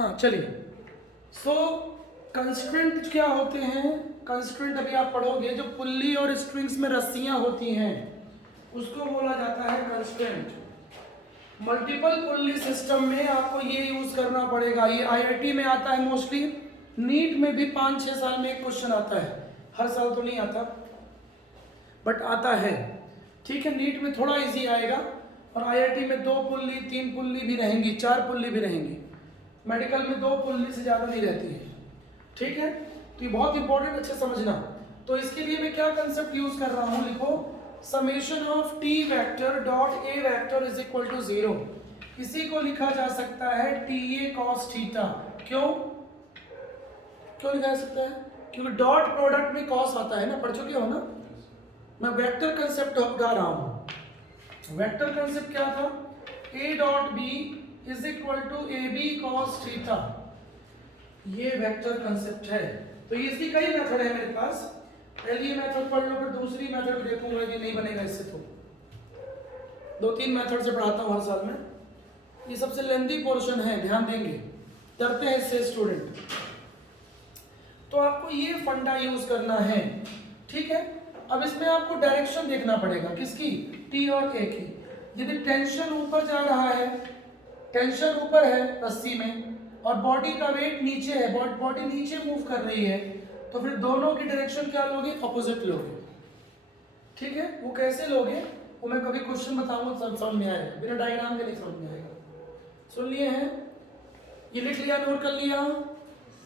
हाँ चलिए। सो कंस्ट्रेंट क्या होते हैं? कंस्ट्रेंट अभी आप पढ़ोगे, जो पुल्ली और स्ट्रिंग्स में रस्सियां होती हैं उसको बोला जाता है कंस्ट्रेंट। मल्टीपल पुल्ली सिस्टम में आपको ये यूज करना पड़ेगा। ये आईआईटी में आता है मोस्टली, नीट में भी 5-6 साल में एक क्वेश्चन आता है, हर साल तो नहीं आता बट आता है। ठीक है, नीट में थोड़ा इजी आएगा और आईआईटी में 2 पुल्ली 3 पुल्ली भी रहेंगी, 4 पुल्ली भी रहेंगी। मेडिकल में 2 पुल्ली से ज़्यादा नहीं रहती है। ठीक है, तो ये बहुत इंपॉर्टेंट, अच्छे समझना। तो इसके लिए मैं क्या कंसेप्ट यूज कर रहा हूँ, लिखो summation of T vector dot A vector is equal to 0। इसी को लिखा जा सकता है टी ए कॉस थीटा। क्यों लिखा जा सकता है? क्योंकि डॉट प्रोडक्ट में कॉस आता है ना, पढ़ चुके हो ना। मैं वेक्टर कंसेप्ट बता रहा हूँ। वेक्टर कंसेप्ट क्या था? A dot B is equal to A B cos theta. ये वेक्टर कंसेप्ट है। तो इसकी कई मेथड है मेरे पास। पहली मेथड पढ़ लो, फिर दूसरी मेथड देखूंगा कि नहीं बनेगा इससे। तो 2-3 मेथड से पढ़ाता हूँ हर साल में। ये सबसे लेंथी पोर्शन है, ध्यान देंगे, डरते हैं इससे स्टूडेंट। तो आपको ये फंडा यूज करना है। ठीक है, अब इसमें आपको डायरेक्शन देखना पड़ेगा, किसकी? टी और ए की। यदि टेंशन ऊपर जा रहा है, टेंशन ऊपर है रस्सी में और बॉडी का वेट नीचे है, बॉडी नीचे मूव कर रही है, तो फिर दोनों की डायरेक्शन क्या लोगे? अपोजिट लोगे। ठीक है, वो कैसे लोगे वो मैं कभी क्वेश्चन बताऊंगा, सब समझ में आएगा, बिना डायग्राम के नहीं समझ में आएगा। सुन लिए हैं? ये लिख लिया, नोट कर लिया?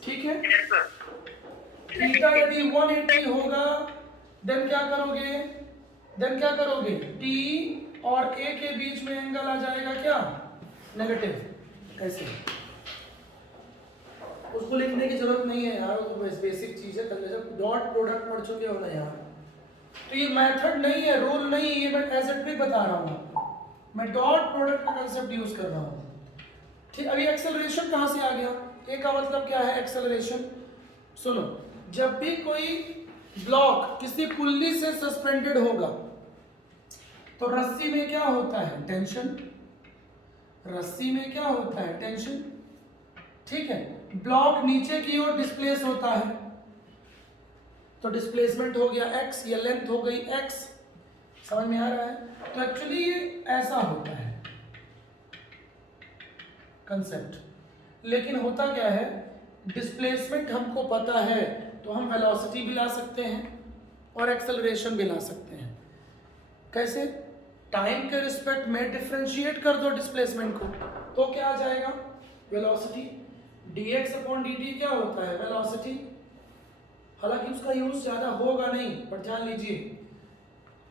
ठीक है, थीटा यदि 180 होगा देन क्या करोगे? टी और ए के बीच में एंगल आ जाएगा क्या? नेगेटिव। ऐसे उसको लिखने की जरूरत नहीं है यार, वो तो बेसिक चीज है, जब डॉट प्रोडक्ट पढ़ चुके हो ना यार। तो ये मेथड नहीं है, रूल नहीं है, मैं एज ए ट्रिक बता रहा हूँ। मैं डॉट प्रोडक्ट का कंसेप्ट यूज कर रहा हूँ। ठीक, अभी एक्सेलरेशन कहाँ से आ गया? ए का मतलब क्या है? एक्सेलरेशन। सुनो, जब भी कोई ब्लॉक किसी पुल्ली से सस्पेंडेड होगा तो रस्सी में क्या होता है? टेंशन। रस्सी में क्या होता है? टेंशन। ठीक है, ब्लॉक नीचे की ओर डिस्प्लेस होता है तो डिस्प्लेसमेंट हो गया x, या लेंथ हो गई x। समझ में आ रहा है? तो एक्चुअली ये ऐसा होता है कंसेप्ट। लेकिन होता क्या है, डिस्प्लेसमेंट हमको पता है तो हम वेलोसिटी भी ला सकते हैं और एक्सेलरेशन भी ला सकते हैं। कैसे? टाइम के रिस्पेक्ट में डिफरेंशिएट कर दो डिस्प्लेसमेंट को, तो क्या आ जाएगा? वेलोसिटी। dx अपॉन dt क्या होता है? वेलोसिटी। हालांकि उसका यूज ज्यादा होगा नहीं, पर ध्यान लीजिए,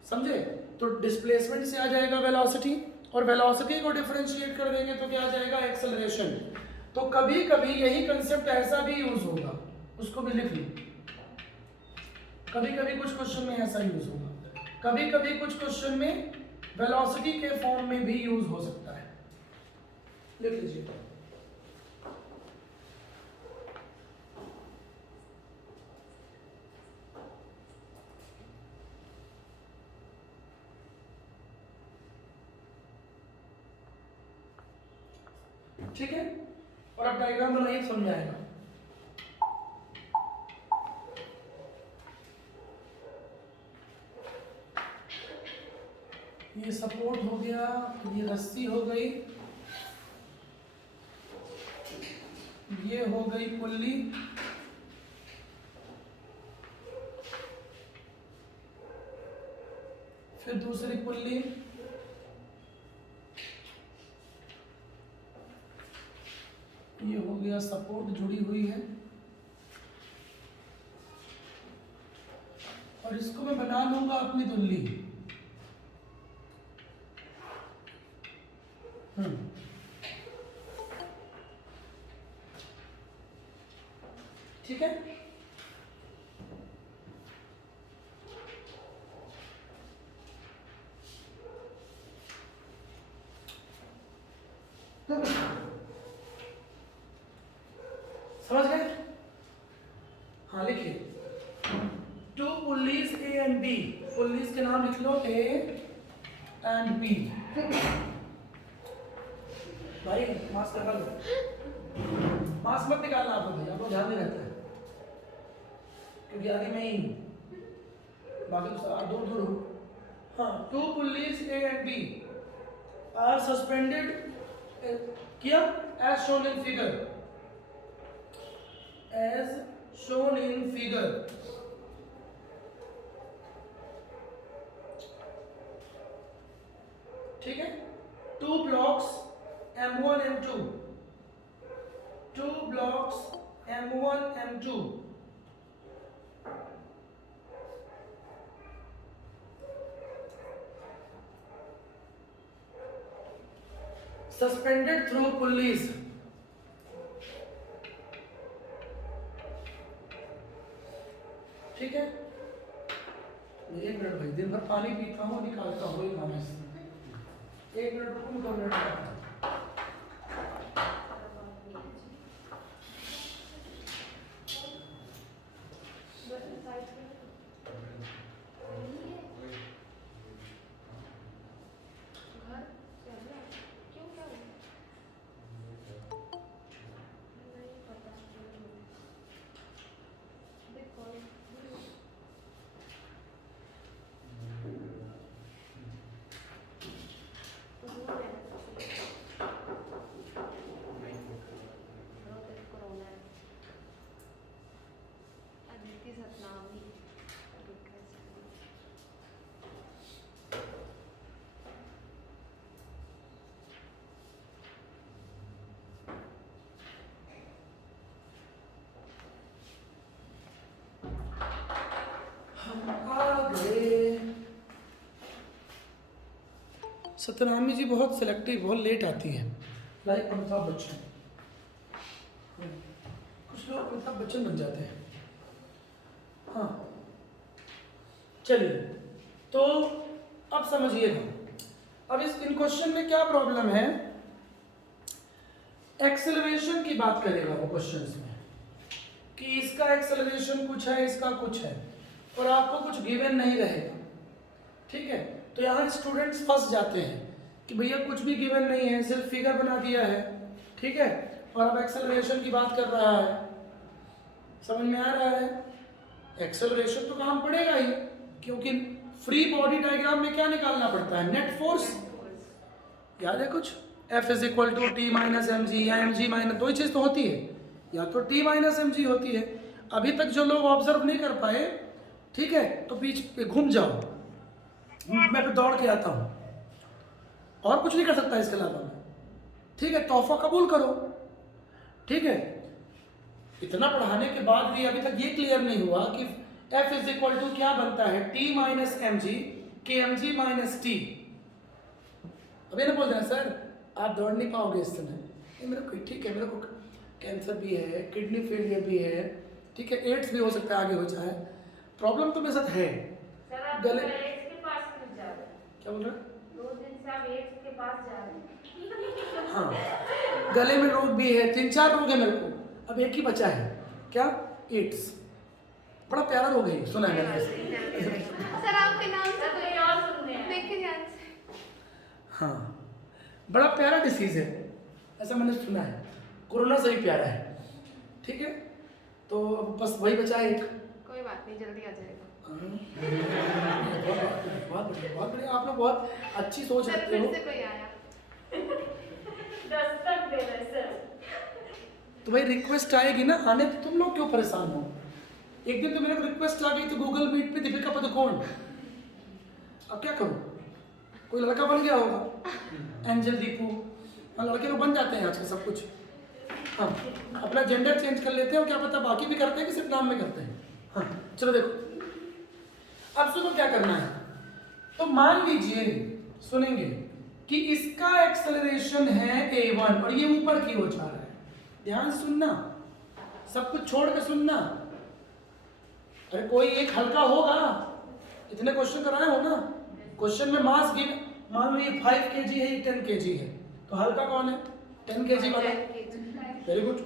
समझे? तो डिस्प्लेसमेंट से आ जाएगा वेलोसिटी, और वेलोसिटी को डिफरेंशिएट कर देंगे तो क्या आ जाएगा? एक्सेलरेशन। तो कभी कभी यही कंसेप्ट ऐसा भी यूज होगा, उसको भी लिख ली। कभी कभी कुछ क्वेश्चन में ऐसा यूज होगा, कभी कभी कुछ क्वेश्चन में वेलोसिटी के फॉर्म में भी यूज हो सकता है। लिख लीजिए। ठीक है, और अब डायग्राम बनाइए, समझ आएगा। ये सपोर्ट हो गया, ये रस्सी हो गई, ये हो गई पुल्ली, फिर दूसरी पुल्ली, ये हो गया सपोर्ट जुड़ी हुई है, और इसको मैं बना लूंगा अपनी दुल्ली। ठीक है, समझ गए? हाँ लिखिए, 2 पुल्लीज ए एंड बी। पुल्लीज के नाम लिख लो, ए एंड बी। भाई मास्क लगा लो। मास मत निकालना आपको भाई, आपको ध्यान नहीं रहता है क्योंकि आगे मैं ही हूँ, बाकी तो दूर दूर हूँ। हाँ, 2 pulleys A and B are suspended किया as shown in figure, as shown in figure। ठीक है, 2 blocks M1 M2, 2 blocks M1 M2 suspended through pulleys। ठीक है, 1 मिनट भाई, दिन भर पानी पीता हूँ निकालता हूँ, वही खाना है। 1 मिनट रुको, 2 मिनट आता हूँ। सतनामी जी बहुत सिलेक्टिव, बहुत लेट आती है, लाइक अमिताभ बच्चन। कुछ लोग अमिताभ बच्चन बन जाते हैं। हाँ चलिए, तो अब समझिएगा, अब इन क्वेश्चन में क्या प्रॉब्लम है। एक्सेलरेशन की बात करेगा वो क्वेश्चंस में कि इसका एक्सेलरेशन कुछ है, इसका कुछ है, और आपको कुछ गिवन नहीं रहेगा। ठीक है, तो यहाँ स्टूडेंट्स फंस जाते हैं कि भैया कुछ भी गिवन नहीं है, सिर्फ फिगर बना दिया है। ठीक है, और अब एक्सेलरेशन की बात कर रहा है, समझ में आ रहा है। एक्सेलरेशन तो काम पड़ेगा ही, क्योंकि फ्री बॉडी डायग्राम में क्या निकालना पड़ता है, नेट फोर्स। याद है कुछ, F is equal to T minus M G, या एम जी माइनस, दो ही चीज़ तो होती है, या तो टी माइनस एम जी होती है। अभी तक जो लोग ऑब्जर्व नहीं कर पाए, ठीक है, तो बीच पे घूम जाओ, मैं तो दौड़ के आता हूँ, और कुछ नहीं कर सकता इसके अलावा मैं। ठीक है, तोहफा कबूल करो। ठीक है, इतना पढ़ाने के बाद भी अभी तक ये क्लियर नहीं हुआ कि F इज इक्वल टू क्या बनता है, टी माइनस एम जी के एम जी माइनस टी। अभी ना बोल रहे हैं सर आप दौड़ नहीं पाओगे इस समय, ये मेरे को ठीक है, मेरे को कैंसर भी है, किडनी फेलियर भी है, ठीक है, एड्स भी हो सकता है आगे हो जाए, प्रॉब्लम तो मेरे साथ है। गले क्या बोल रहे हैं, 2 दिन से आप एड्स के पास जा रहे हैं। हाँ, गले में रोग भी है, 3-4 रोग है मेरे को, अब एक ही बचा है, क्या, एड्स। बड़ा प्यारा रोग है, सुना है मैंने। सर आपके नाम से कोई और सुन रहे हैं, देखिए ध्यान से। हाँ, बड़ा प्यारा डिसीज है, ऐसा मैंने सुना है, कोरोना से भी प्यारा है। ठीक है, तो बस वही बचा है एक। कोई बात नहीं, जल्दी आ जाएगा। बहुत बढ़िया, आप लोग बहुत अच्छी सोच रखते हो। फिर से कोई आया, दस्तक दे रहे सर। तो भाई रिक्वेस्ट आएगी ना, आने तो तुम लोग क्यों परेशान हो। एक दिन तो मेरे को रिक्वेस्ट आ गई थी गूगल मीट पे, दीपिका पादुकोण, अब क्या करूं, कोई लड़का बन गया होगा, एंजल दीपू, हाँ लड़के तो बन जाते हैं आजकल सब कुछ। हाँ, अपना जेंडर चेंज कर लेते हैं, क्या पता बाकी भी करते हैं कि सिर्फ नाम में करते हैं। हाँ चलो देखो, अब सुनो क्या करना है। तो मान लीजिए, सुनेंगे कि इसका एक्सेलरेशन है a1 और ये ऊपर की ओर जा रहा है। ध्यान से सुनना, सब कुछ छोड़ के सुनना। अरे कोई एक हल्का होगा, इतने क्वेश्चन कराए हो ना, क्वेश्चन में मास गिव, मान लो ये 5 kg है, ये 10 kg है, तो हल्का कौन है, 10 kg वाला। वेरी गुड,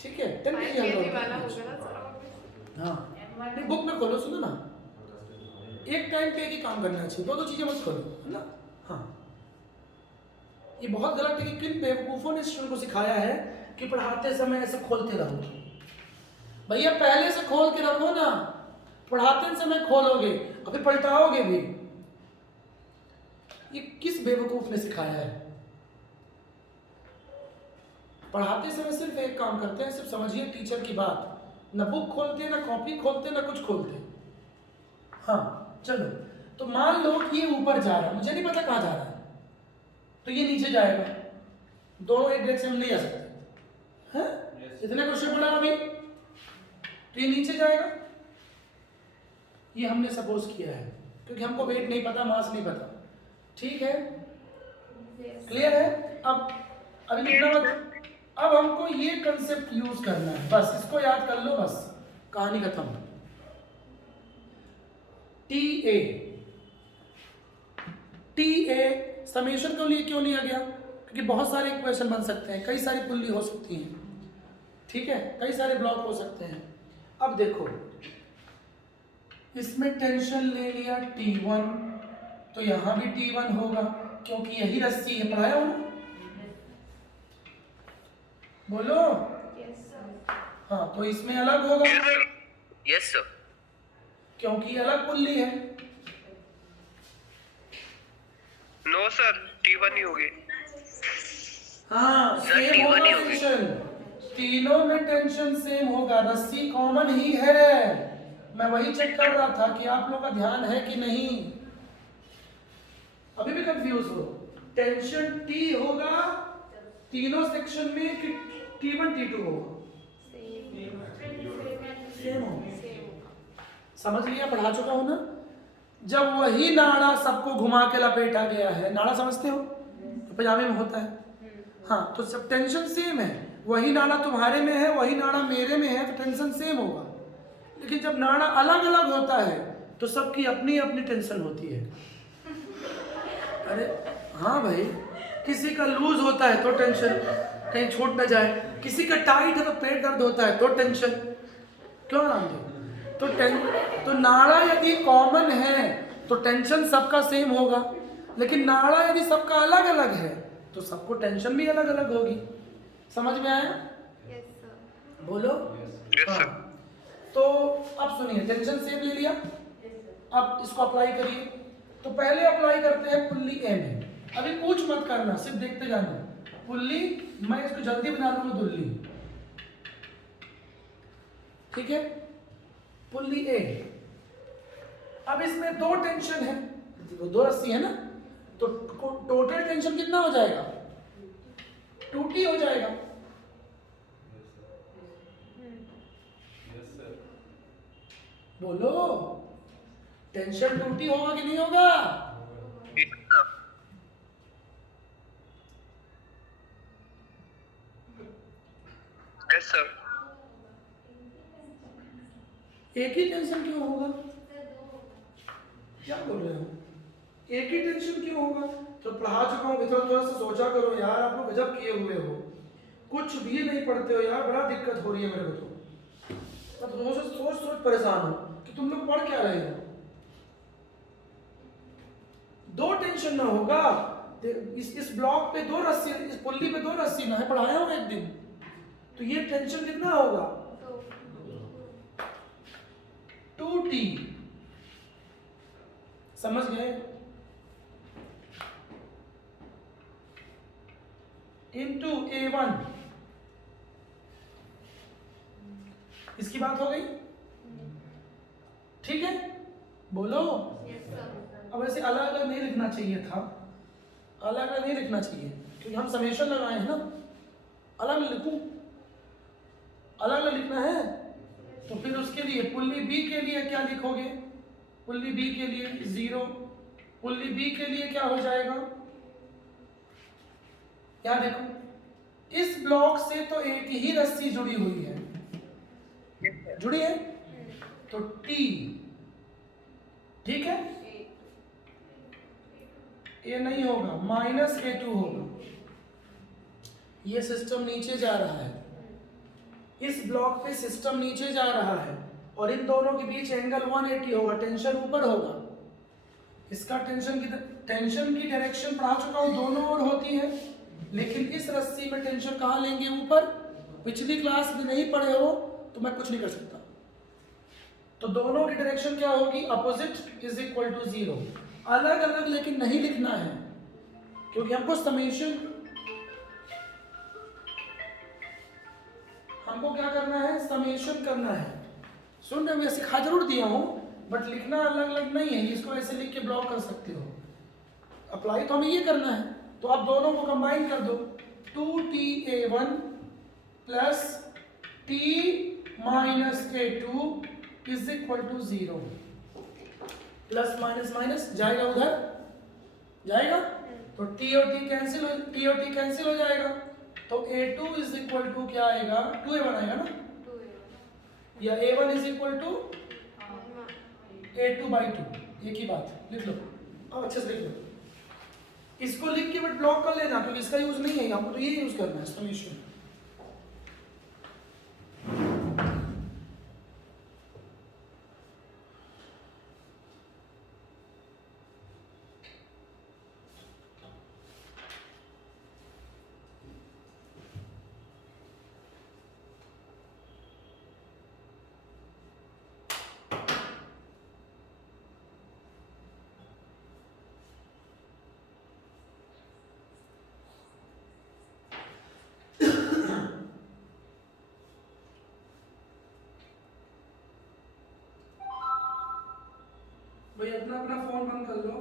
ठीक है, 10 kg वाला होगा ना। हाँ नहीं, बुक में खोलो, सुनो ना, एक टाइम पे एक ही काम करना चाहिए, दो चीजें मत खोलो, है ना। हाँ, ये बहुत गलत है कि किन बेवकूफ़ों ने स्टूडेंट को सिखाया है कि पढ़ाते समय ऐसे खोलते रहो। भैया पहले से खोल के रखो ना, पढ़ाते समय खोलोगे और फिर पलटाओगे भी। ये किस बेवकूफ़ ने सिखाया है? पढ़ाते समय सिर्फ एक काम करते हैं, सिर्फ समझिए टीचर की बात, ना बुक खोलते ना कॉपी खोलते ना कुछ खोलते। हाँ चलो, तो मान लो कि ये ऊपर जा रहा है, मुझे नहीं पता कहाँ जा रहा है, तो ये नीचे जाएगा, दोनों एक डायरेक्शन में नहीं जा सकते हैं। इतने क्वेश्चन पढ़ा अभी, तो ये नीचे जाएगा। ये हमने सपोज किया है क्योंकि हमको वेट नहीं पता, मास नहीं पता। ठीक है, क्लियर है? अब अभी लिखना मत, अब हमको ये कंसेप्ट यूज करना है, बस इसको याद कर लो, बस कहानी खत्म। टी ए समेशन के लिए क्यों लिया गया? क्योंकि बहुत सारे इक्वेशन बन सकते हैं, कई सारी पुल्ली हो सकती हैं, ठीक है, कई सारे ब्लॉक हो सकते हैं। अब देखो, इसमें टेंशन ले लिया T1, तो यहां भी T1 होगा क्योंकि यही रस्सी है, पढ़ाया हो ना? बोलो। हाँ, तो इसमें अलग होगा। Yes sir. क्योंकि अलग पुल्ली है। नो सर, T1 ही होगी। हाँ, सेम होगा टेंशन, तीनों में टेंशन सेम होगा, रस्सी कॉमन ही है। मैं वही चेक कर रहा था कि आप लोग का ध्यान है कि नहीं, अभी भी कंफ्यूज हो। टेंशन T होगा तीनों सेक्शन में कि T1 T2 होगा? सेम होगा। समझ लिया, पढ़ा चुका हूं ना? जब वही नाड़ा सबको घुमा के लपेटा गया है, नाड़ा समझते हो तो पजामे में होता है, हाँ, तो सब टेंशन सेम है। वही नाड़ा तुम्हारे में है, वही नाड़ा मेरे में है, तो टेंशन सेम होगा। लेकिन जब नाड़ा अलग अलग होता है तो सबकी अपनी अपनी टेंशन होती है। अरे हाँ भाई, किसी का लूज होता है तो टेंशन कहीं छूट ना जाए, किसी का टाइट है तो पेट दर्द होता है तो टेंशन। क्यों रामदेव? तो नाड़ा यदि कॉमन है तो टेंशन सबका सेम होगा, लेकिन नाड़ा यदि सबका अलग अलग है तो सबको टेंशन भी अलग अलग होगी। समझ में आया? Yes sir. बोलो। हाँ, तो अब सुनिए, टेंशन सेम ले लिया, अब इसको अप्लाई करिए। तो पहले अप्लाई करते हैं पुल्ली ए में। अभी कुछ मत करना, सिर्फ देखते जाना। पुल्ली, मैं इसको जल्दी बना लूंगा दुल्ली, ठीक है? Pulley A. अब इसमें दो टेंशन है, दो रस्सी है ना, तो टोटल टेंशन कितना हो जाएगा? 2T हो जाएगा। बोलो, टेंशन 2T होगा कि नहीं होगा? Yes sir. एक ही टेंशन क्यों होगा? क्या बोल रहे हो? एक ही टेंशन क्यों होगा? तो पढ़ा चुका हूँ, थोड़ा सा सोचा करो यार, आप लोग गजब किए हुए हो, कुछ भी नहीं पढ़ते हो यार, बड़ा दिक्कत हो रही है मेरे को। तो मैं तो सोच परेशान हूँ कि तुम लोग पढ़ क्या रहे हो। दो टेंशन ना होगा, इस ब्लॉक पे दो रस्सी, इस पुल्ली पे दो रस्सी ना है, पढ़ाया होगा एक दिन, तो ये टेंशन कितना होगा? 2T। समझ गए? इंटू A1, इसकी बात हो गई, ठीक है? बोलो। अब ऐसे अलग अलग नहीं लिखना चाहिए था, अलग अलग नहीं लिखना चाहिए क्योंकि हम समेशन लगाए हैं ना। अलग अलग लिखूं? अलग अलग लिखना है तो फिर उसके लिए पुल्ली बी के लिए क्या लिखोगे? पुल्ली बी के लिए 0, पुल्ली बी के लिए क्या हो जाएगा? यहाँ देखो, इस ब्लॉक से तो एक ही रस्सी जुड़ी हुई है, जुड़ी है, तो T, ठीक है? ये नहीं होगा, -A2 होगा। ये सिस्टम नीचे जा रहा है, इस ब्लॉक पे सिस्टम नीचे जा रहा है, और इन दोनों के बीच एंगल 180 होगा, टेंशन ऊपर होगा। इसका टेंशन की डायरेक्शन पढ़ा चुका हूँ, दोनों ओर होती है, लेकिन इस रस्सी में टेंशन कहाँ लेंगे, ऊपर। पिछली क्लास में नहीं पढ़े हो तो मैं कुछ नहीं कर सकता। तो दोनों की डायरेक्शन क्या होगी, अपोजिट इज इक्वल टू 0। अलग अलग लेकिन नहीं लिखना है, क्योंकि हमको क्या करना है, समेशन करना है। सुन रहे, मैं सिखा जरूर दिया हूं, बट लिखना अलग अलग नहीं है। इसको ऐसे लिख के ब्लॉक कर सकते हो, अप्लाई तो हमें ये करना है। तो आप दोनों को कंबाइन कर दो, 2ta1 plus t minus a2 is equal to 0। Plus minus minus जाएगा, उधर जाएगा, तो t और t कैंसिल हो जाएगा। तो a2 इज इक्वल टू क्या आएगा, 2a1 आएगा ना, या a1 is equal to a2/2। एक ही बात लिख लो, अब अच्छे से लिख लो। इसको लिख के बट ब्लॉक कर लेना, क्योंकि इसका यूज नहीं है, हमको तो ये यूज करना है, समेशन। भाई अपना अपना फोन बंद कर लो,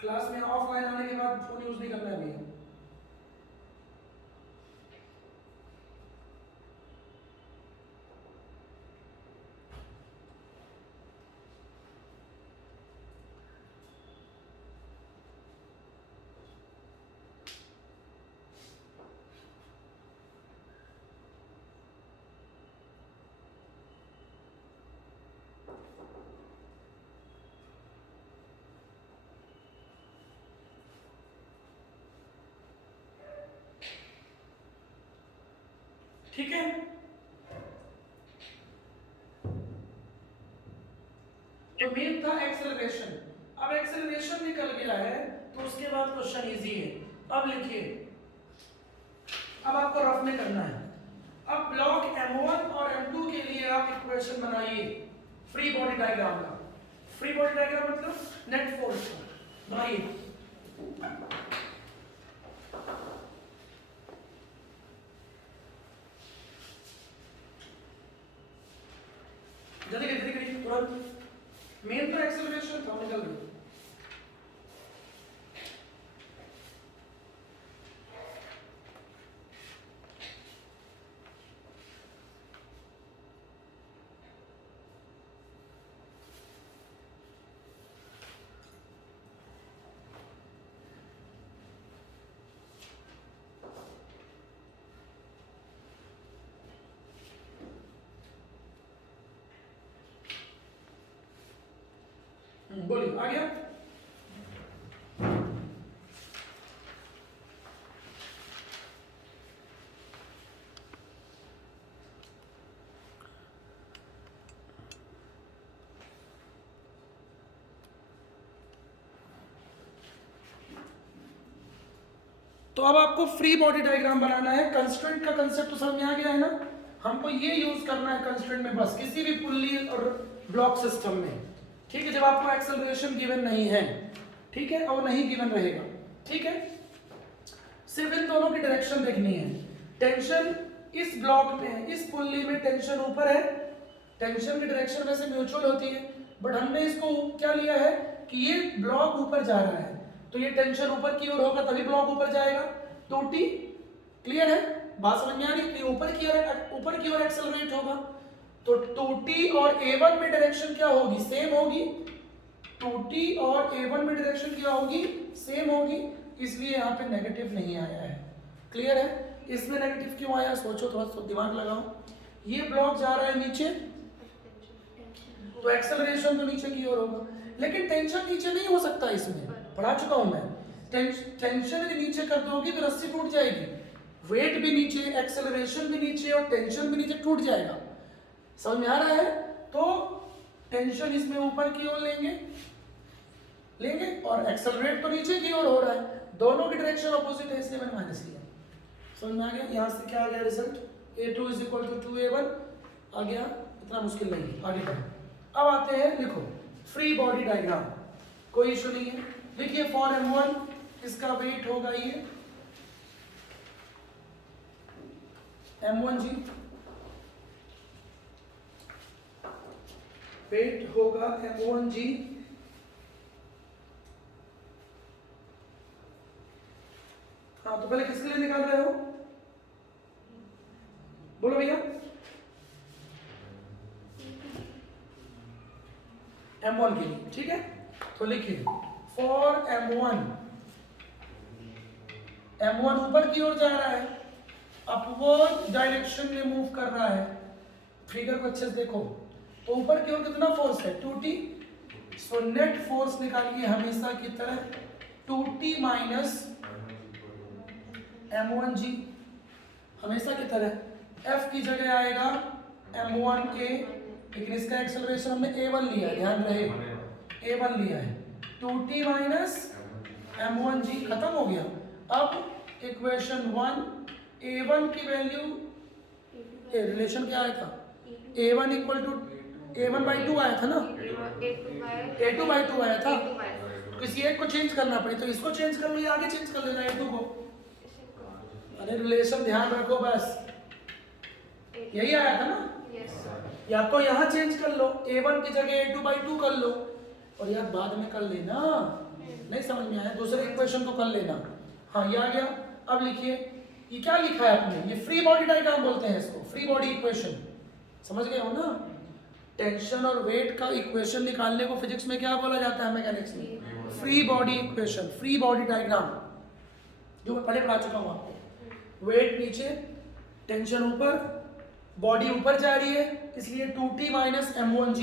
क्लास में ऑफलाइन आने के बाद फोन यूज नहीं करना है भैया। ठीक है, तो मेन था एक्सेलरेशन। अब एक्सेलरेशन निकल गया है, तो उसके बाद क्वेश्चन इजी है। अब लिखिए, अब आपको रफ में करना है। अब ब्लॉक M1 और M2 के लिए आप इक्वेशन बनाइए फ्री बॉडी डायग्राम का। फ्री बॉडी डायग्राम मतलब नेट फोर्स का बनाइए। जल्दी करिए तुरंत, मेन तो एक्सेलरेशन था, निकल गई। बोलिए, आ गया। तो अब आपको फ्री बॉडी डायग्राम बनाना है। कंस्ट्रेंट का कंसेप्ट तो समझ में आ गया है ना। हमको ये यूज करना है कंस्ट्रेंट में, बस किसी भी पुल्ली और ब्लॉक सिस्टम में, ठीक है, जब आपको एक्सेलरेशन गिवन नहीं है, ठीक है, और नहीं गिवन रहेगा, ठीक है। सिर्फ इन दोनों की डायरेक्शन देखनी है। टेंशन इस ब्लॉक में, इस पुल्ली में टेंशन ऊपर है, टेंशन की डायरेक्शन वैसे म्यूचुअल होती है, बट हमने इसको क्या लिया है कि ये ब्लॉक ऊपर जा रहा है, तो ये टेंशन ऊपर की ओर होगा तभी ब्लॉक ऊपर जाएगा। तो टी क्लियर है, बात समझ में आ रही है? ऊपर की ओर एक्सेलरेट होगा, तो 2t और a1 में डायरेक्शन क्या होगी, सेम होगी। 2t और a1 में डायरेक्शन क्या होगी, सेम होगी, इसलिए यहाँ पे नेगेटिव नहीं आया है। क्लियर है? इसमें नेगेटिव क्यों आया, सोचो, थोड़ा सा दिमाग लगाओ। ये ब्लॉक जा रहा है नीचे, तो एक्सेलरेशन तो नीचे की ओर होगा, लेकिन टेंशन नीचे नहीं हो सकता, इसमें पढ़ा चुका हूं मैं। टेंशन यदि नीचे कर दोगे तो रस्सी टूट जाएगी, वेट भी नीचे, एक्सेलरेशन भी नीचे और टेंशन भी नीचे, टूट जाएगा। समझ में आ रहा है? तो टेंशन इसमें ऊपर की ओर लेंगे, लेंगे और एक्सेलरेट तो नीचे की ओर हो रहा है, दोनों की डायरेक्शन अपोजिट है इसलिए मैंने माइनस लिया। समझ में आ गया? यहाँ से क्या आ गया result? A2 is equal to 2A1 आ गया, इतना मुश्किल नहीं है। आगे बढ़ो। अब आते हैं, लिखो फ्री बॉडी डायग्राम, कोई इशू नहीं है। लिखिए फॉर M1 इसका वेट होगा ये M1G, वेट होगा M1G। हाँ तो पहले किसके लिए निकाल रहे हो? बोलो भैया। M1 के लिए, ठीक है। तो लिखिए फॉर M1, M1 ऊपर की ओर जा रहा है, अपवर्ड डायरेक्शन में मूव कर रहा है। फिगर को अच्छे से देखो, तो ऊपर की ओर कितना फोर्स है? 2T। सो नेट फोर्स निकालिए हमेशा की तरह 2T माइनस M1G, हमेशा की तरह। F की जगह आएगा M1A, लेकिन इसका एक्सेलरेशन हमने A1 लिया है, ध्यान रहे A1 लिया है। 2T माइनस M1G खत्म हो गया। अब इक्वेशन 1, A1 की वैल्यू, रिलेशन क्या आया था? A1 इक्वल टू A1/2 आया था ना, A2/2 आया था। किसी एक को चेंज करना पड़े तो इसको चेंज कर लो या आगे चेंज कर लेना A2 को। अरे रिलेशन ध्यान रखो बस, यही आया था ना। या तो यहाँ चेंज कर लो, A1 की जगह A2/2 कर लो, और यार बाद में कर लेना, नहीं समझ में आया दूसरे इक्वेशन को कर लेना। हाँ ये आ गया। अब लिखिए ये क्या लिखा है आपने, ये फ्री बॉडी डायग्राम बोलते हैं इसको, फ्री बॉडी इक्वेशन, समझ गए हो ना। टेंशन और वेट का इक्वेशन निकालने को फिजिक्स में क्या बोला जाता है, मैकेनिक्स में? Free body equation, free body diagram, जो मैं पहले पढ़ा चुका हूँ आपको। वेट नीचे, टेंशन ऊपर, बॉडी ऊपर जा रही है, इसलिए 2T माइनस M1G।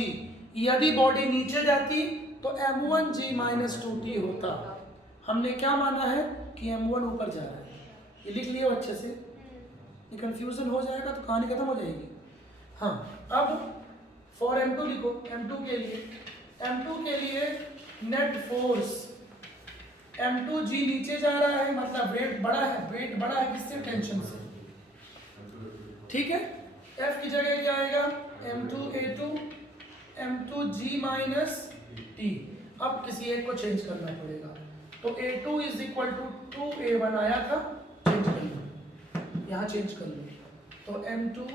यदि बॉडी नीचे जाती तो M1G माइनस 2T होता। हमने क्या माना है कि M1 ऊपर जा रहा है, ये लिख लियो अच्छे से, ये कंफ्यूजन हो जाएगा तो कहानी खत्म हो जाएगी। हाँ अब फॉर M2 लिखो, M2 के लिए नेट फोर्स M2G नीचे जा रहा है, मतलब वेट बड़ा है, वेट बड़ा है किससे? टेंशन से, ठीक है। F की जगह क्या आएगा? M2A2, M2G minus T। अब किसी एक को चेंज करना पड़ेगा, तो A2 is equal to 2A1 आया था, चेंज कर लो, यहाँ चेंज कर लो, तो M2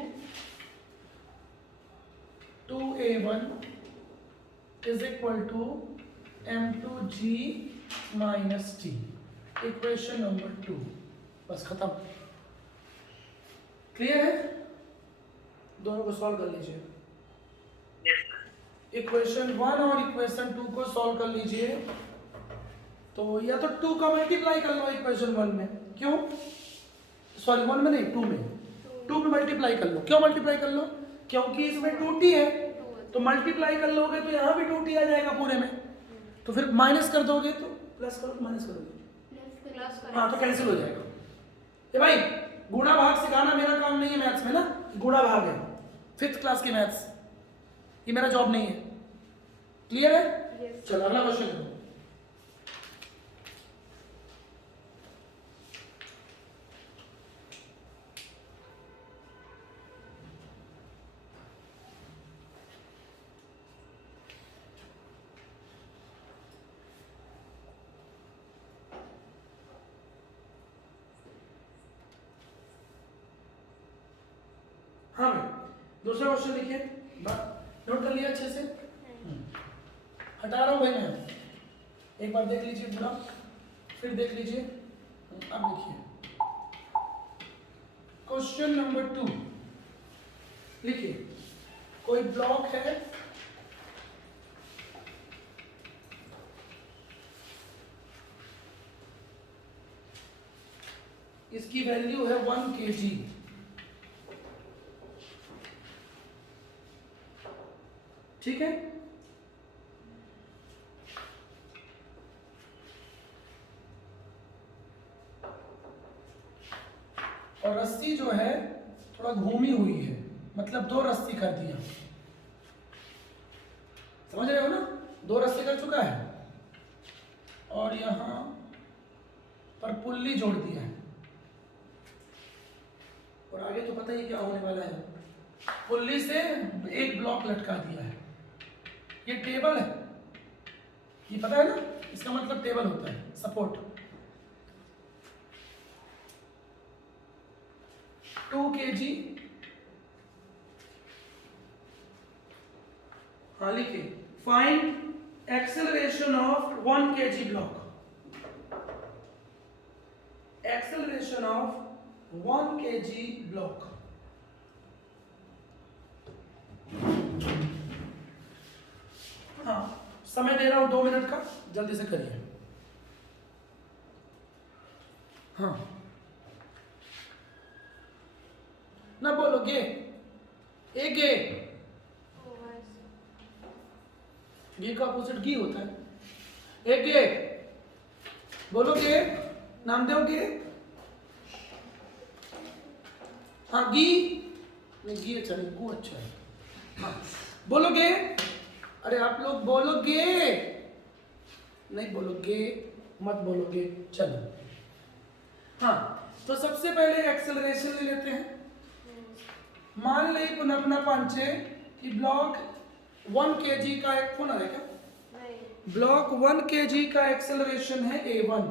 2A1 is equal to M2G minus T, equation number 2, बस खत्म। क्लियर है? दोनों को सॉल्व कर लीजिए। इक्वेशन 1 और इक्वेशन 2 को सॉल्व कर लीजिए। तो या तो 2 का मल्टीप्लाई कर लो इक्वेशन 1 में, क्यों? सॉरी 1 में नहीं, 2 में, 2 में मल्टीप्लाई कर लो। क्यों मल्टीप्लाई कर लो? क्योंकि इसमें 2T है, तो मल्टीप्लाई कर लोगे तो यहाँ भी 2T आ जाएगा पूरे में, तो फिर माइनस कर दोगे तो प्लस करो, माइनस करोगे, हाँ तो कैंसिल हो जाएगा। ये भाई गुणा भाग सिखाना मेरा काम नहीं है मैथ्स में ना, गुणा भाग है 5th क्लास की मैथ्स, ये मेरा जॉब नहीं है। क्लियर है? चलो अगला क्वेश्चन करो। हाँ भाई दूसरा क्वेश्चन लिखिए, नोट कर लिया अच्छे से। हटा रहा हूँ भाई मैं, एक बार देख लीजिए पूरा, फिर देख लीजिए। अब देखिए क्वेश्चन नंबर 2 लिखिए, कोई ब्लॉक है, इसकी वैल्यू है 1 kg, ठीक है। और रस्सी जो है थोड़ा घूमी हुई है, मतलब 2 रस्सी कर दिया, समझ रहे हो ना, 2 रस्सी कर चुका है। और यहाँ पर पुल्ली जोड़ दिया है, और आगे तो पता ही क्या होने वाला है, पुल्ली से एक ब्लॉक लटका दिया है। ये टेबल है, ये पता है ना, इसका मतलब टेबल होता है, सपोर्ट। 2 kg, हाँ लिखिए, find acceleration of 1 kg block. Acceleration of 1 kg block. हाँ, समय दे रहा हूं 2 मिनट का, जल्दी से करिए। हाँ, ना बोलोगे ए गे, गे का अपोजिट गी होता है। ए गे बोलोगे, नाम दोगे। हाँ गी, नहीं गी अच्छा नहीं, गु अच्छा है। हाँ बोलोगे, अरे आप लोग बोलोगे, नहीं बोलोगे, मत बोलोगे, चलो। हाँ, तो सबसे पहले एक्सेलरेशन ले लेते हैं। मान ली पुनः पांचे कि ब्लॉक 1 kg का एक फोन है क्या, ब्लॉक 1 kg का एक्सेलरेशन है a1,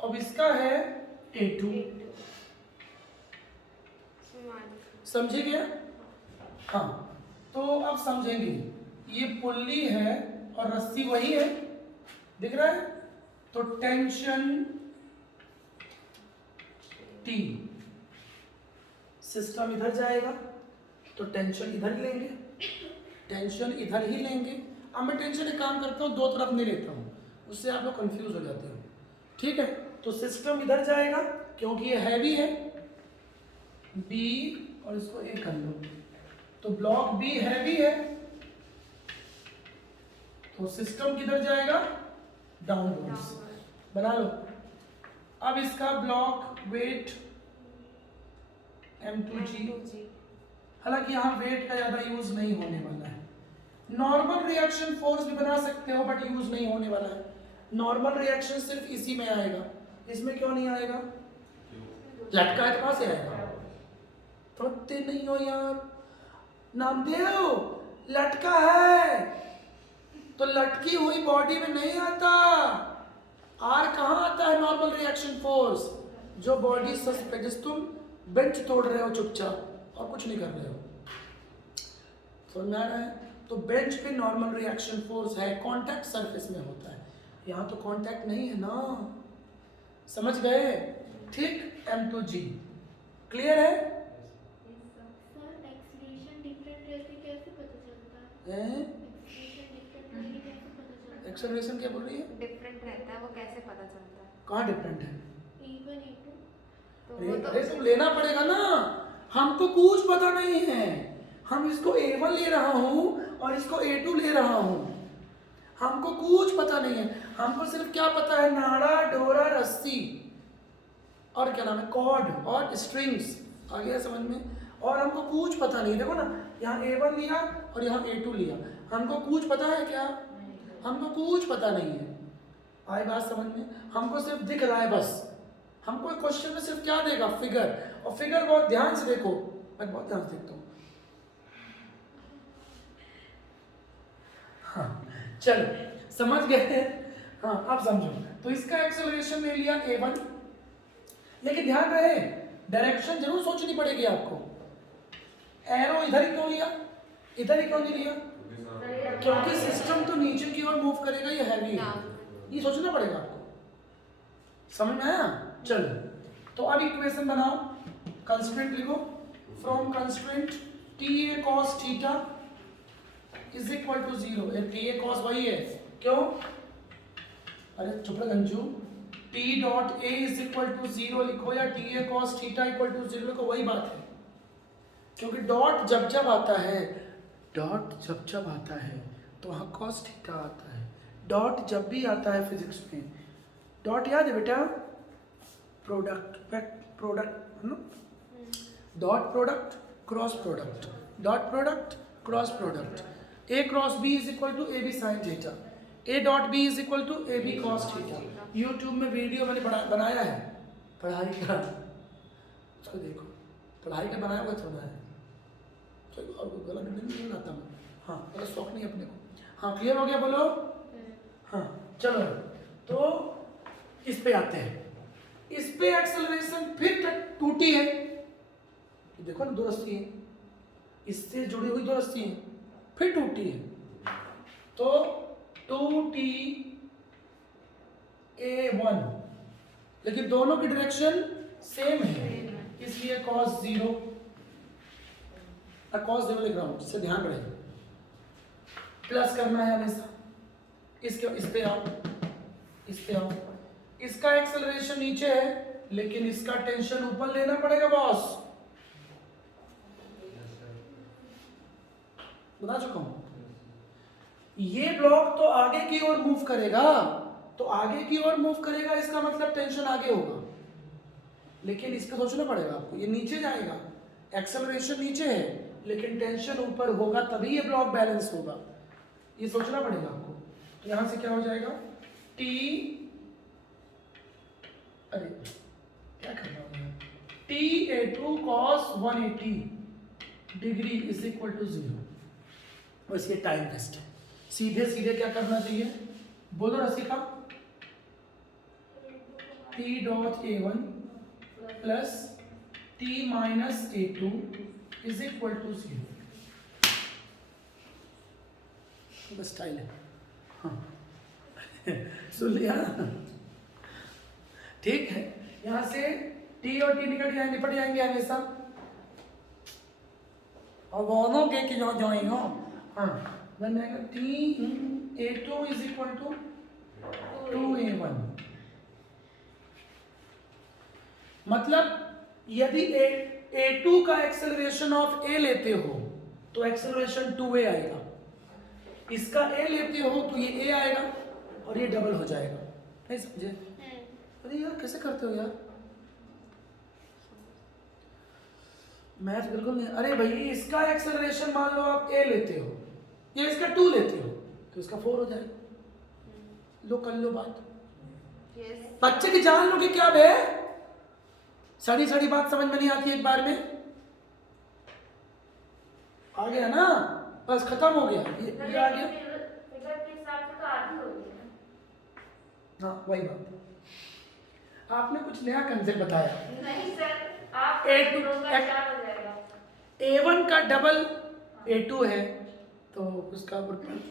अब इसका है a2। समझे क्या? हाँ, तो अब समझेंगे, ये पुल्ली है और रस्सी वही है, दिख रहा है, तो टेंशन T, सिस्टम इधर जाएगा तो टेंशन इधर ही लेंगे, टेंशन इधर ही लेंगे। अब मैं टेंशन एक काम करता हूँ, 2 तरफ नहीं लेता हूँ, उससे आप लोग कंफ्यूज हो जाते हो, ठीक है। तो सिस्टम इधर जाएगा क्योंकि ये हैवी है, B, और इसको A कर लो, तो ब्लॉक B हैवी है, तो सिस्टम किधर जाएगा, डाउनवर्ड्स, बना लो। अब इसका ब्लॉक वेट M2G, हालांकि यहाँ वेट का ज्यादा यूज नहीं होने वाला है। नॉर्मल रिएक्शन फोर्स भी बना सकते हो बट यूज नहीं होने वाला है। नॉर्मल रिएक्शन सिर्फ इसी में आएगा, इसमें क्यों नहीं आएगा, लटका है तो कहां से आएगा, पढ़ते नहीं हो यार, नामदेव लटका है तो लटकी हुई बॉडी में नहीं आता, आर कहाँ आता है, नॉर्मल रिएक्शन फोर्स, जो बॉडी सस्पेंड, तुम बेंच तोड़ रहे हो चुपचाप और कुछ नहीं कर रहे हो, समझ में आ रहा है। तो बेंच पे नॉर्मल रिएक्शन फोर्स है, कांटेक्ट सरफेस में होता है, यहाँ तो कांटेक्ट नहीं है ना, समझ गए, ठीक। M2G क्लियर है? एक्सेलरेशन क्या बोल रही है, डिफरेंट रहता है, वो कैसे पता चलता है, कहाँ डिफरेंट है, E1 E2, तो अरे वो तो अरे सब लेना पड़ेगा ना, हमको कुछ पता नहीं है, हम इसको A1 ले रहा हूँ और इसको A2 ले रहा हूँ, हमको कुछ पता नहीं है, हमको सिर्फ क्या पता है, नाड़ा, डोरा, रस्सी और क्या नाम है, कॉर्ड और स्ट्रिंग्स, आ गया समझ में, और हमको कुछ पता नहीं, देखो ना, यहाँ A1 लिया और यहाँ A2 लिया, हमको कुछ पता है क्या, हमको कुछ पता नहीं है, आई बात समझ में, हमको सिर्फ दिख रहा है बस, हमको क्वेश्चन में सिर्फ क्या देगा, फिगर, और फिगर बहुत ध्यान से देखो, मैं बहुत ध्यान से देखता हूँ। हाँ चलो समझ गए, हाँ अब समझो, तो इसका एक्सेलरेशन ले लिया A1, लेकिन ध्यान रहे डायरेक्शन जरूर सोचनी पड़ेगी आपको, एरो इधर ही क्यों लिया, इधर ही क्यों नहीं लिया, क्योंकि सिस्टम तो नीचे की ओर मूव करेगा, ये हैवी है, ये सोचना पड़ेगा आपको, समझ में आया। चलो तो अब इक्वेशन बनाओ, कंस्ट्रेंट लिखो, from constraint TA cos theta is equal to 0, TA cos वही है, क्यों, अरे चुप रह Ganju, T dot A is equal to 0 लिखो या TA cos theta equal to 0 लिखो, वही बात है, क्योंकि डॉट जब जब आता है, डॉट जब जब आता है तो वहाँ cos थीटा आता है, डॉट जब भी आता है फिजिक्स में, डॉट याद है बेटा, प्रोडक्ट प्रोडक्ट है ना, dot product cross product, dot product cross product, A cross B is equal to AB sine theta, A dot B is equal to A B cos theta. YouTube में video मैंने बनाया है पढ़ाई का, उसको देखो, पढ़ाई का बनाया हुआ थोड़ा है, चलो और कोई गलत नहीं बनाता मैं, हाँ गलत शौक नहीं अपने को। हाँ क्लियर हो गया, बोलो। हाँ चलो, तो इस पे आते हैं। इस पे एक्सेलरेशन फिर 2t है, देखो ना 2 रस्सी है, इससे जुड़ी हुई 2 रस्सी है, फिर 2t है, तो 2t a1, लेकिन दोनों की डायरेक्शन सेम है, इसलिए cos 0, cos 0 लिख रहा हूं, इससे ध्यान रहे, प्लस करना है हमेशा। इसके इस पे आओ, इस पे आओ, इसका एक्सेलरेशन नीचे है लेकिन इसका टेंशन ऊपर लेना पड़ेगा बॉस, बता चुका हूं। ये ब्लॉक तो आगे की ओर मूव करेगा, तो आगे की ओर मूव करेगा इसका मतलब टेंशन आगे होगा, लेकिन इस पे सोचना पड़ेगा आपको, ये नीचे जाएगा, एक्सेलरेशन नीचे है लेकिन टेंशन ऊपर होगा, तभी ये ब्लॉक बैलेंस होगा, ये सोचना पड़ेगा आपको। तो यहां से क्या हो जाएगा, t, अरे क्या करना होगा, ta2 cos 180 degree is equal to 0, बस ये टाइम वेस्ट है। सीधे सीधे क्या करना चाहिए, बोलो Rasika, t dot a1 plus t minus a2 is equal to 0, बस स्टाइल है। हाँ सुन लिया, ठीक है। यहां से t और t निपट जाएंगे हमेशा, और दोनों के जाएगा, हाँ बन जाएगा t a2 is equal to 2a1। मतलब यदि a2 का एक्सेलरेशन ऑफ a लेते हो तो एक्सेलरेशन 2a आएगा, इसका a लेते हो तो ये a आएगा और ये डबल हो जाएगा, नहीं समझे? अरे यार कैसे करते हो यार, मैथ बिल्कुल नहीं। अरे भाई इसका एक्सेलरेशन मान लो आप a लेते हो, ये इसका 2 लेते हो तो इसका 4 हो जाएगा। लो कर लो बात, बच्चे की जान लो कि क्या बे, सड़ी सड़ी बात समझ में नहीं आती एक बार में, आ गया ना, बस खत्म हो गया, ये आ गया। हाँ वही बात, आपने कुछ नया कंसेप्ट बताया नहीं सर, आप a1 का डबल a2 है तो उसका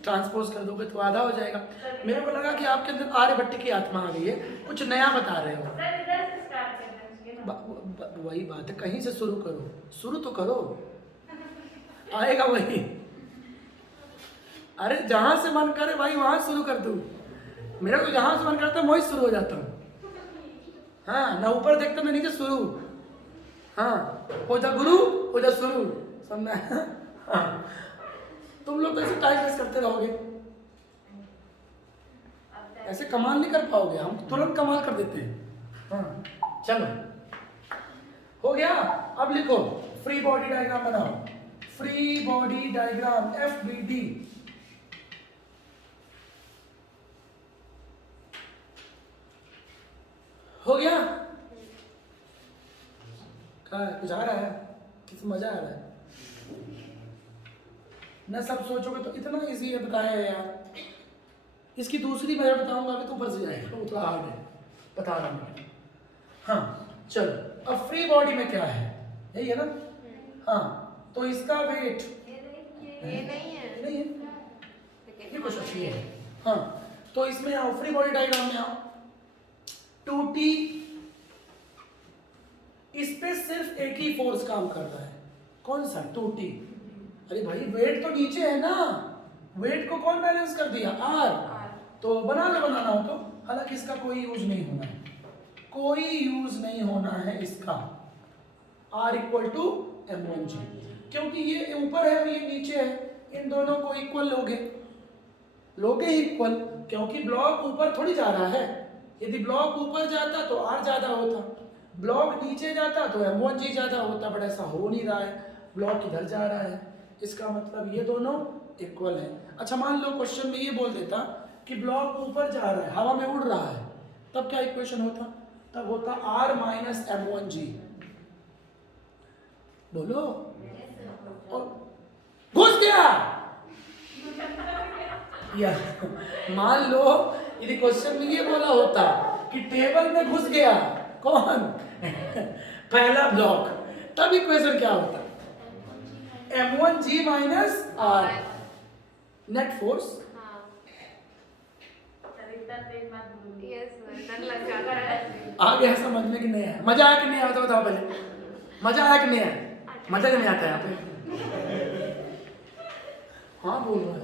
ट्रांसपोज कर दोगे तो आधा हो जाएगा। मेरे को लगा कि आपके अंदर आर्यभट्ट की आत्मा आ गई है, कुछ नया बता रहे हो। वही बात है, कहीं से शुरू करो, शुरू तो करो, आएगा वही। अरे जहां से मन करे भाई वहां शुरू कर दो, मेरा को जहां से मन करता है वही शुरू हो जाता हूँ। हाँ ना ऊपर देखता मैं नीचे शुरू, हाँ हो जा गुरु हो जा शुरू, समझना है? हाँ तुम लोग तो ऐसे टाइम वेस्ट करते रहोगे, ऐसे कमाल नहीं कर पाओगे, हम तुरंत कमाल कर देते हैं। हाँ चलो हो गया, अब लिखो फ्री बॉडी डायग्राम बनाओ, फ्री बॉडी डायग्राम FBD। हो गया, कुछ आ रहा है, किसी मजा आ रहा है ना, सब सोचोगे तो इतना इजी है, बताया है यार। इसकी दूसरी मैं बताऊंगा, अभी तो ऊपर से जाएगा, वो थोड़ा हार्ड है, बता रहा हूँ। हाँ चलो, अब फ्री बॉडी में क्या है, यही है ना? हाँ तो इसका वेट ये नहीं है, नहीं है, ये कुछ अच्छी है। हाँ तो इसमें आओ, फ्री बॉडी डायग्राम में आओ, 2t, इस पे सिर्फ एक ही फोर्स काम कर रहा है, कौन सा? 2t। अरे भाई वेट तो नीचे है ना, वेट को कौन बैलेंस कर दिया? r। तो बनाना हो तो, हालांकि इसका कोई यूज नहीं होना है, कोई यूज नहीं होना है इसका, r इक्वल टू m1g, क्योंकि ये ऊपर है और ये नीचे है, इन दोनों को इक्वल लोगे इक्वल, क्योंकि ब्लॉक ऊपर थोड़ी जा रहा है, यदि ब्लॉक ऊपर जाता तो r ज्यादा होता, ब्लॉक नीचे जाता तो m1g ज्यादा होता, बट ऐसा हो नहीं रहा है, ब्लॉक इधर जा रहा है, इसका मतलब ये दोनों इक्वल है। अच्छा मान लो क्वेश्चन में ये बोल देता कि ब्लॉक ऊपर जा रहा है, हवा में उड़ रहा है, तब क्या इक्वेशन होता? तब होता R माइनस M1G। बोलो। और घुस गया या मान लो यदि क्वेश्चन में ये बोला होता कि टेबल में घुस गया कौन पहला ब्लॉक, तब इक्वेशन क्या होता? M1G minus R net force. Yes sir, डर लग जाता है। आ गया समझ में कि नहीं आया? मजा आया कि नहीं आया तो बताओ पहले। मजा आया कि नहीं आया? मजा नहीं आता यहाँ पे। हाँ बोल रहा है,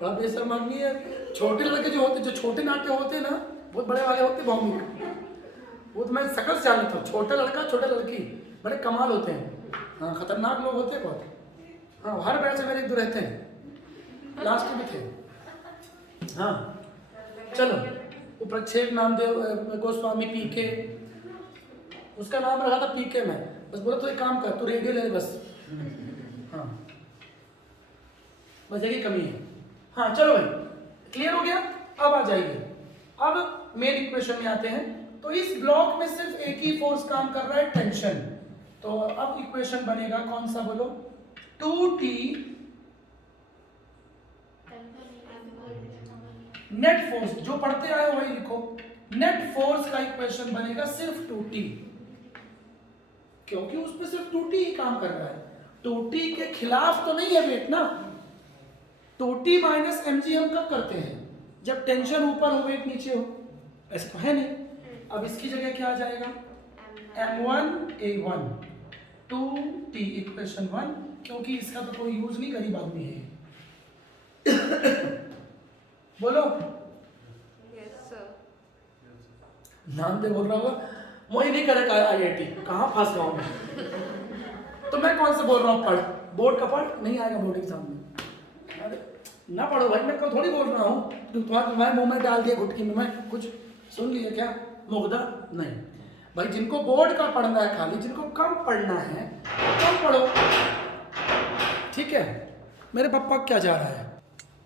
बड़ा बेशर्म आदमी है। छोटे लड़के जो होते, जो छोटे नाट्य होते ना, बहुत बड़े वाले होते भौमिक, वो तो मैं शकल से जान लेता हूँ। छोटा लड़का छोटे लड़की बड़े कमाल होते हैं। हाँ खतरनाक लोग होते हैं बहुत। हाँ हर बैच से मेरे एक दो रहते हैं, लास्ट के भी थे। हाँ चलो, वो प्रक्षेप नामदेव गोस्वामी पीके, उसका नाम रखा था पीके में। बस बोला तो एक काम कर, तू रेडियो ले बस। हाँ बस यही कमी है। हाँ चलो भाई, क्लियर हो गया? अब आ जाइए, अब मेन इक्वेशन में आते हैं। तो इस ब्लॉक में सिर्फ एक ही फोर्स काम कर रहा है, टेंशन। तो अब इक्वेशन बनेगा कौन सा बोलो? 2T नेट फोर्स, जो पढ़ते आए हो वही लिखो। नेट फोर्स का इक्वेशन बनेगा सिर्फ 2T, क्योंकि उसमें सिर्फ 2T ही काम कर रहा है। 2T के खिलाफ तो नहीं है वेट ना। 2T माइनस mg हम कब करते हैं? जब टेंशन ऊपर हो वेट नीचे हो, ऐसा तो है नहीं। अब इसकी जगह क्या आ जाएगा? M1A1 2T इक्वेशन 1, क्योंकि इसका तो कोई यूज नहीं, गरीब आदमी है। बोलो। Yes sir. नाम पे बोल रहा होगा वही नहीं करेगा IIT, कहाँ फंस रहा हूँ मैं। तो मैं कौन सा बोल रहा हूँ? पढ़, बोर्ड का पढ़, नहीं आएगा बोर्ड एग्जाम में। अरे ना पढ़ो भाई, मैं थोड़ी बोल रहा हूँ। तुम्हारे मुंह में डाल दिया घुटकी में, मैं कुछ सुन लिया क्या? मुग्धा नहीं भाई, जिनको बोर्ड का पढ़ना है खाली, जिनको कम पढ़ना है कम पढ़ो, ठीक है? मेरे पापा क्या जा रहा है?